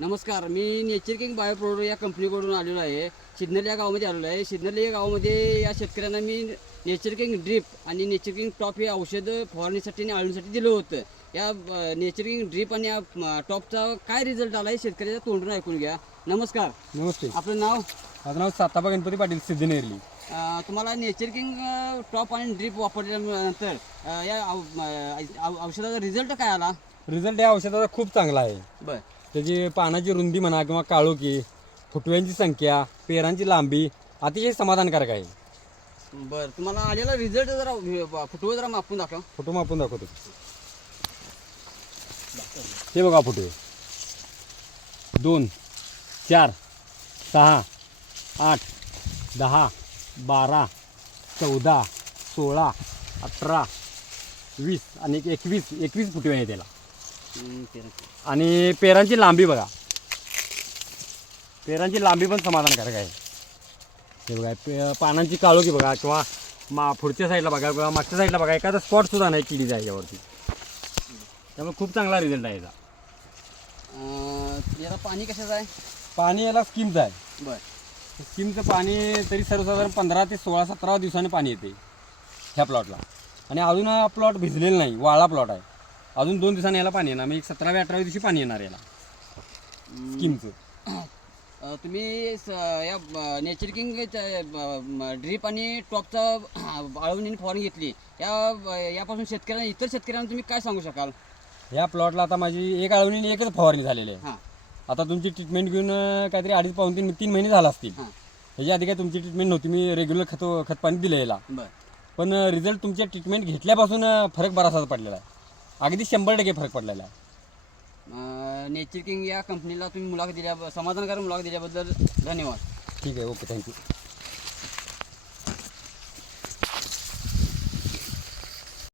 नमस्कार, मी nature king bio product या कंपनीकडून आलेलो आहे. सिग्नल या गावामध्ये आलेलो आहे. सिग्नल या गावामध्ये या शेतकऱ्यांना मी नेचर किंग ड्रीप आणि नेचर किंग टॉप हे औषधं फवारणीसाठी आणि आळूसाठी दिलं होतं. या नेचर किंग ड्रीप आणि या टॉपचा काय रिझल्ट आला आहे शेतकऱ्याच्या तोंडून ऐकून घ्या. नमस्कार, नमस्ते. आपलं नाव? माझं नाव साताबा गणपती पाटील, सिद्धनेरली. तुम्हाला नेचर किंग टॉप आणि ड्रीप वापरल्यानंतर या औषधाचा रिझल्ट काय आला? रिझल्ट या औषधाचा खूप चांगला आहे. बरं. त्याची पानाची रुंदी म्हणा किंवा काळोखी, फुटव्यांची संख्या, पेरांची लांबी अतिशय समाधानकारक आहे. बरं, तुम्हाला आलेला रिझल्ट जरा फुटवे जरा मापून दाखवा. फोटो मापून दाखवतो. हे बघा फुटवे 2, 4, 6, 8, 10, 12, 14, 16, 18, 20 आणि 21 फुटवे आहे त्याला. आणि पेरांची लांबी बघा, पेरांची लांबी पण समाधानकारक आहे. हे बघा पानांची काळोखी बघा किंवा पुढच्या साईडला बघा किंवा मागच्या साईडला बघा एखादा स्पॉटसुद्धा नाही किडीचा याच्यावरती. त्यामुळे खूप चांगला रिझल्ट आहे याचा. याला पाणी कशाचं आहे? पाणी याला स्कीमचं आहे. बरं. स्कीमचं पाणी तरी सर्वसाधारण 15 ते 16, 17 दिवसांनी पाणी येते ह्या प्लॉटला. आणि अजून हा प्लॉट भिजलेला नाही, वाळा प्लॉट आहे. अजून 2 दिवसांनी याला पाणी येणार, म्हणजे 17व्या 18व्या दिवशी पाणी येणार याला स्कीमचं. तुम्ही या नेचर किंग ड्रीप आणि टॉपचा आळवणी फवारणी घेतली, यापासून शेतकऱ्यांना, इतर शेतकऱ्यांना तुम्ही काय सांगू शकाल? या प्लॉटला आता माझी एक आळवणी एकच फवारणी झालेली आहे. हां. आता तुमची ट्रीटमेंट घेऊन काहीतरी 2.5 पाऊण 3 महिने झाला असतील. हां. त्याच्या आधी काय तुमची ट्रीटमेंट नव्हती, मी रेग्युलर खतपाणी दिलं याला. बरं. पण रिझल्ट तुमच्या ट्रीटमेंट घेतल्यापासून फरक बराचसा पडलेला आहे. अगदी 100% फरक पडलेला आहे. नेचर किंग या कंपनीला तुम्ही समाधानकारक मुलाखत दिल्याबद्दल धन्यवाद. ठीक आहे, ओके, थँक्यू.